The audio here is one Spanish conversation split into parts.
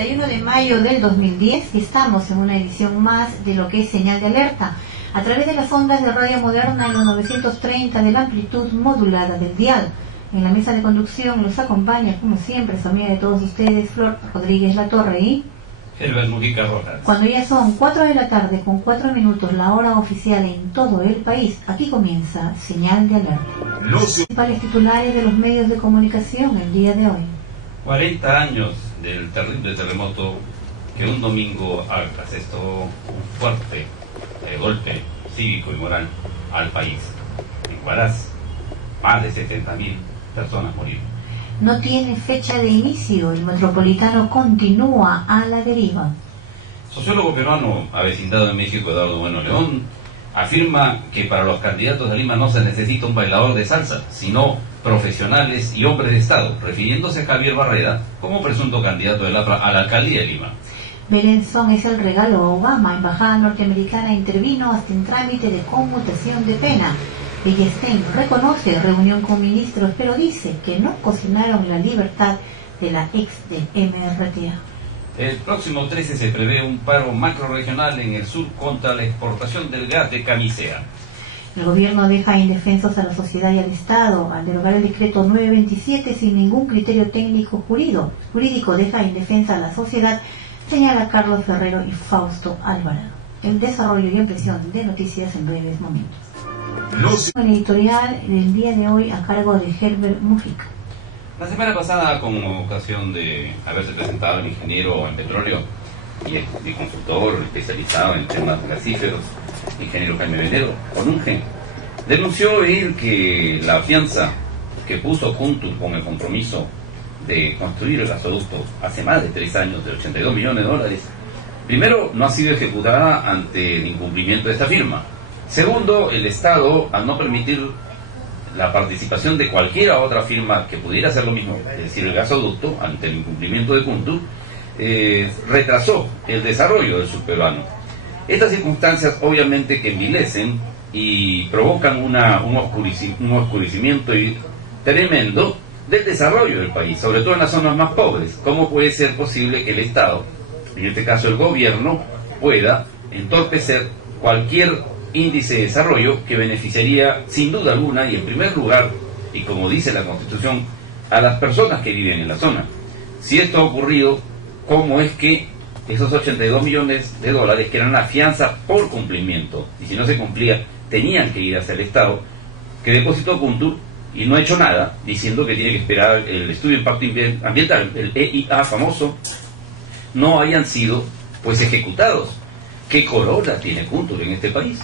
31 de mayo del 2010 y estamos en una edición más de lo que es Señal de Alerta, a través de las ondas de Radio Moderna en los 930 de la amplitud modulada del dial. En la mesa de conducción los acompaña, como siempre, su amiga de todos ustedes, Flor Rodríguez Latorre y Herbert Mujica Rojas. Cuando ya son 4 de la tarde con 4 minutos, la hora oficial en todo el país, aquí comienza Señal de Alerta. Los principales titulares de los medios de comunicación el día de hoy. 40 años del terrible terremoto que un domingo asestó un fuerte golpe cívico y moral al país. En Huaraz, más de 70.000 personas murieron. No tiene fecha de inicio, el metropolitano continúa a la deriva. Sociólogo peruano avecindado en México, Eduardo Bueno León, afirma que para los candidatos de Lima no se necesita un bailador de salsa, sino profesionales y hombres de Estado, refiriéndose a Javier Barreda como presunto candidato de a la alcaldía de Lima. Belenzón es el regalo a Obama. Embajada norteamericana intervino hasta en trámite de conmutación de pena. Villestein reconoce reunión con ministros, pero dice que no cocinaron la libertad de la ex del MRTA. El próximo 13 se prevé un paro macrorregional en el sur contra la exportación del gas de camisea. El gobierno deja indefensos a la sociedad y al Estado al derogar el decreto 927 sin ningún criterio técnico jurídico deja indefensa a la sociedad, señala Carlos Ferrero y Fausto Alvarado. El desarrollo y impresión de noticias en breves momentos. El editorial del día de hoy a cargo de Herbert Mujica. La semana pasada, con ocasión de haberse presentado el ingeniero en petróleo y consultor especializado en temas gasíferos, ingeniero Jaime Venero, Onunge, denunció él que la fianza que puso Kuntur con el compromiso de construir el gasoducto hace más de 3 años de $82 millones, primero, no ha sido ejecutada ante el incumplimiento de esta firma. Segundo, el Estado, al no permitir la participación de cualquier otra firma que pudiera hacer lo mismo, es decir, el gasoducto, ante el incumplimiento de Kuntur, retrasó el desarrollo del subperuano. Estas circunstancias obviamente que envilecen y provocan un oscurecimiento tremendo del desarrollo del país, sobre todo en las zonas más pobres. ¿Cómo puede ser posible que el Estado, en este caso el gobierno, pueda entorpecer cualquier índice de desarrollo que beneficiaría sin duda alguna y en primer lugar, y como dice la Constitución, a las personas que viven en la zona? Si esto ha ocurrido, ¿cómo es que esos $82 millones, que eran la fianza por cumplimiento, y si no se cumplía, tenían que ir hacia el Estado, que depositó Kuntur y no ha hecho nada, diciendo que tiene que esperar el estudio de impacto ambiental, el EIA famoso, no hayan sido pues ejecutados? ¿Qué corona tiene Kuntur en este país?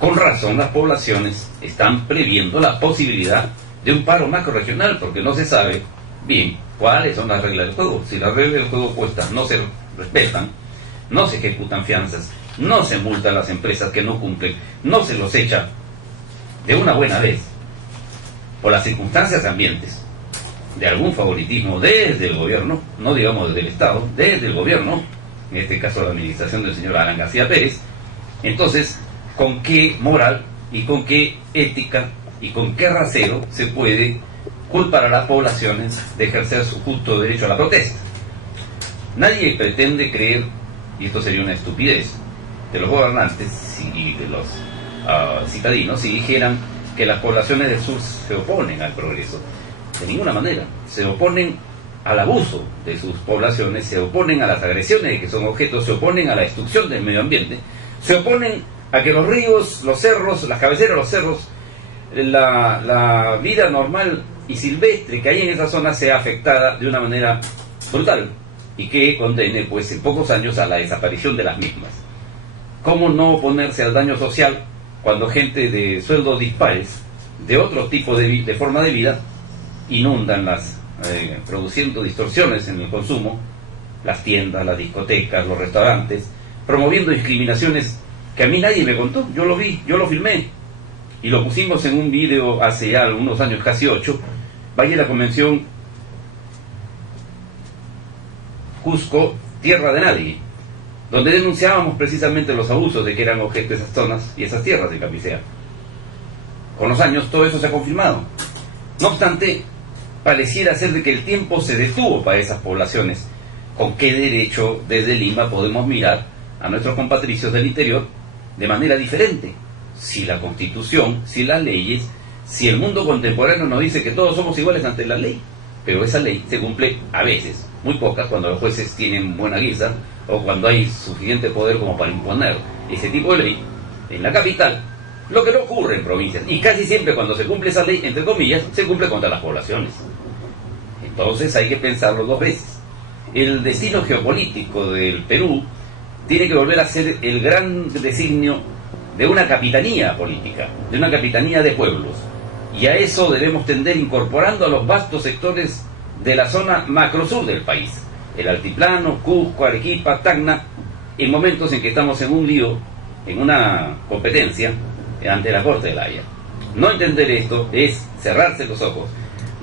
Con razón las poblaciones están previendo la posibilidad de un paro macrorregional, porque no se sabe bien cuáles son las reglas del juego. Si las reglas del juego puestas no se respetan, no se ejecutan fianzas, no se multan a las empresas que no cumplen, no se los echa de una buena vez por las circunstancias ambientes de algún favoritismo desde el gobierno, no digamos desde el Estado, desde el gobierno, en este caso la administración del señor Alan García Pérez, entonces, ¿con qué moral y con qué ética y con qué rasero se puede culpar a las poblaciones de ejercer su justo derecho a la protesta? Nadie pretende creer, y esto sería una estupidez de los gobernantes y de los citadinos, si dijeran que las poblaciones del sur se oponen al progreso. De ninguna manera. Se oponen al abuso de sus poblaciones, se oponen a las agresiones de que son objetos, se oponen a la destrucción del medio ambiente, se oponen a que los ríos, los cerros, las cabeceras de los cerros, la vida normal y silvestre que hay en esa zona sea afectada de una manera brutal y que condene pues en pocos años a la desaparición de las mismas. ¿Cómo no oponerse al daño social cuando gente de sueldos dispares, de otro tipo de forma de vida, inundan produciendo distorsiones en el consumo, las tiendas, las discotecas, los restaurantes, promoviendo discriminaciones que a mí nadie me contó? Yo lo vi, yo lo filmé y lo pusimos en un video hace ya unos años, casi 8. Vaya a la convención Cusco, Tierra de Nadie, donde denunciábamos precisamente los abusos de que eran objeto esas zonas y esas tierras de Camisea. Con los años todo eso se ha confirmado. No obstante, pareciera ser de que el tiempo se detuvo para esas poblaciones ¿con qué derecho desde Lima podemos mirar a nuestros compatricios del interior de manera diferente? Si la Constitución, si las leyes, si el mundo contemporáneo nos dice que todos somos iguales ante la ley, pero esa ley se cumple a veces, muy pocas, cuando los jueces tienen buena guisa o cuando hay suficiente poder como para imponer ese tipo de ley en la capital, lo que no ocurre en provincias. Y casi siempre cuando se cumple esa ley, entre comillas, se cumple contra las poblaciones. Entonces hay que pensarlo dos veces. El destino geopolítico del Perú tiene que volver a ser el gran designio de una capitanía política, de una capitanía de pueblos. Y a eso debemos tender incorporando a los vastos sectores de la zona macrosur del país, el altiplano, Cusco, Arequipa, Tacna, en momentos en que estamos en un lío, en una competencia ante la Corte de la Haya. No entender esto es cerrarse los ojos.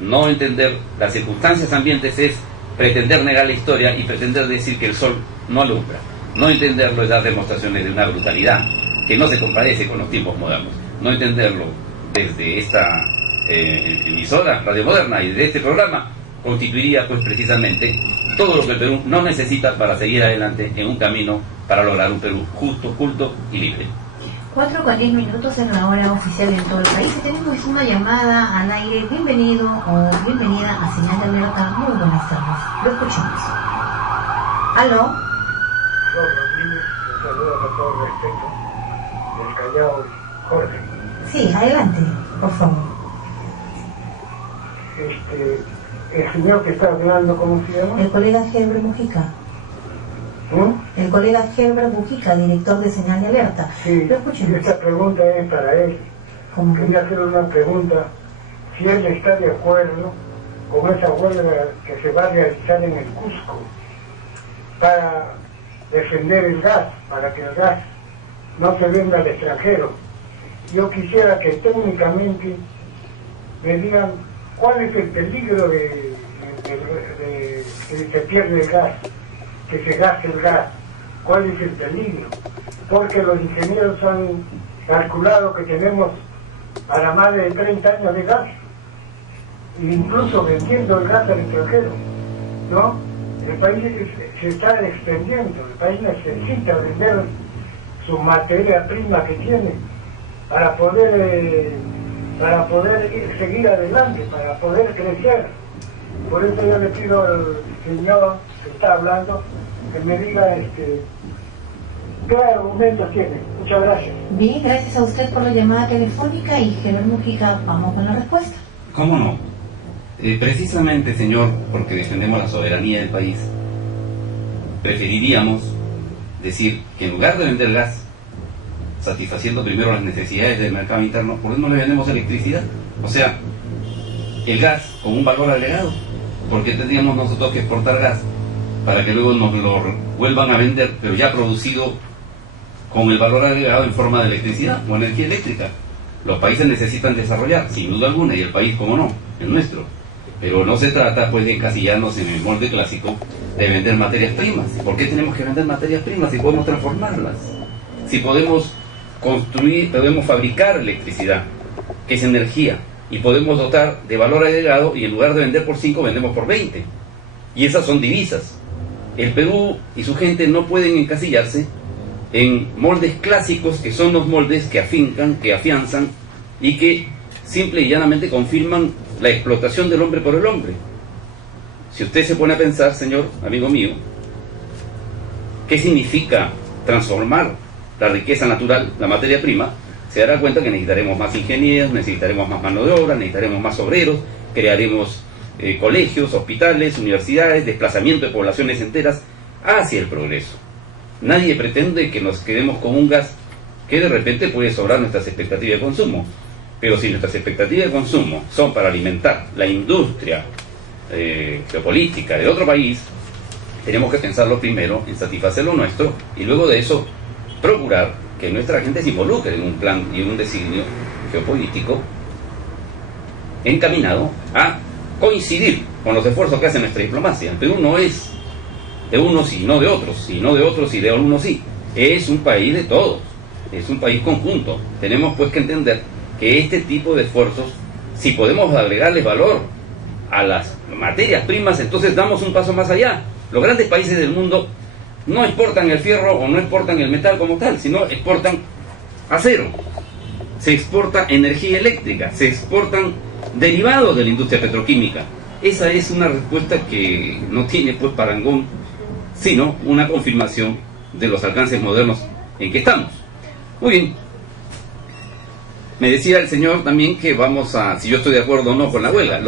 No entender las circunstancias ambientes es pretender negar la historia y pretender decir que el sol no alumbra. No entenderlo es dar demostraciones de una brutalidad que no se comparece con los tiempos modernos. No entenderlo desde esta emisora Radio Moderna y desde este programa constituiría pues precisamente todo lo que el Perú no necesita para seguir adelante en un camino para lograr un Perú justo, culto y libre. 4:10 en la hora oficial en todo el país. Y tenemos una llamada al aire. Bienvenido o bienvenida a Señal de Alerta. Muy buenas tardes. Lo escuchamos. ¿Aló? Un saludo con todo respeto del Callao, Jorge. Sí, adelante, por favor. El señor que está hablando, ¿cómo se llama? El colega Herbert Mujica. El colega Herbert Mujica, director de Señal de Alerta. Sí, lo escuchamos. esta pregunta es para él. Quería hacerle una pregunta. Si él está de acuerdo con esa huelga que se va a realizar en el Cusco para defender el gas, para que el gas no se venda al extranjero. Yo quisiera que técnicamente me digan cuál es el peligro de que se pierde el gas, que se gaste el gas, cuál es el peligro, porque los ingenieros han calculado que tenemos para más de 30 años de gas, incluso vendiendo el gas al extranjero, ¿no? El país se está extendiendo, el país necesita vender su materia prima que tiene para poder seguir adelante, para poder crecer. Por eso yo le pido al señor que está hablando que me diga qué argumentos tiene. Muchas gracias. Bien, gracias a usted por la llamada telefónica y Herbert Mujica, vamos con la respuesta. ¿Cómo no? Precisamente, señor, porque defendemos la soberanía del país, preferiríamos decir que en lugar de vender gas, satisfaciendo primero las necesidades del mercado interno, ¿por qué no le vendemos electricidad? O sea, el gas con un valor agregado. ¿Por qué tendríamos nosotros que exportar gas para que luego nos lo vuelvan a vender, pero ya producido con el valor agregado en forma de electricidad o energía eléctrica? Los países necesitan desarrollar, sin duda alguna, y el país, como no, el nuestro. Pero no se trata pues de encasillarnos en el molde clásico de vender materias primas. ¿Por qué tenemos que vender materias primas si podemos transformarlas? Si podemos construir, podemos fabricar electricidad, que es energía, y podemos dotar de valor agregado, y en lugar de vender por 5, vendemos por 20. Y esas son divisas. El Perú y su gente no pueden encasillarse en moldes clásicos, que son los moldes que afincan, que afianzan, y que simple y llanamente confirman la explotación del hombre por el hombre. Si usted se pone a pensar, señor, amigo mío, ¿qué significa transformar la riqueza natural, la materia prima? Se dará cuenta que necesitaremos más ingenieros, necesitaremos más mano de obra, necesitaremos más obreros, crearemos colegios, hospitales, universidades, desplazamiento de poblaciones enteras hacia el progreso. Nadie pretende que nos quedemos con un gas que de repente puede sobrar nuestras expectativas de consumo. Pero si nuestras expectativas de consumo son para alimentar la industria geopolítica de otro país, tenemos que pensarlo primero en satisfacer lo nuestro y luego de eso procurar que nuestra gente se involucre en un plan y en un designio geopolítico encaminado a coincidir con los esfuerzos que hace nuestra diplomacia. El Perú no es de unos y no de otros, sino de otros y de unos sí. Es un país de todos, es un país conjunto. Tenemos pues que entender que este tipo de esfuerzos, si podemos agregarles valor a las materias primas, entonces damos un paso más allá. Los grandes países del mundo no exportan el fierro o no exportan el metal como tal, sino exportan acero, se exporta energía eléctrica, se exportan derivados de la industria petroquímica. Esa es una respuesta que no tiene pues parangón, sino una confirmación de los alcances modernos en que estamos. Muy bien. Me decía el señor también que vamos a, si yo estoy de acuerdo o no con la huelga.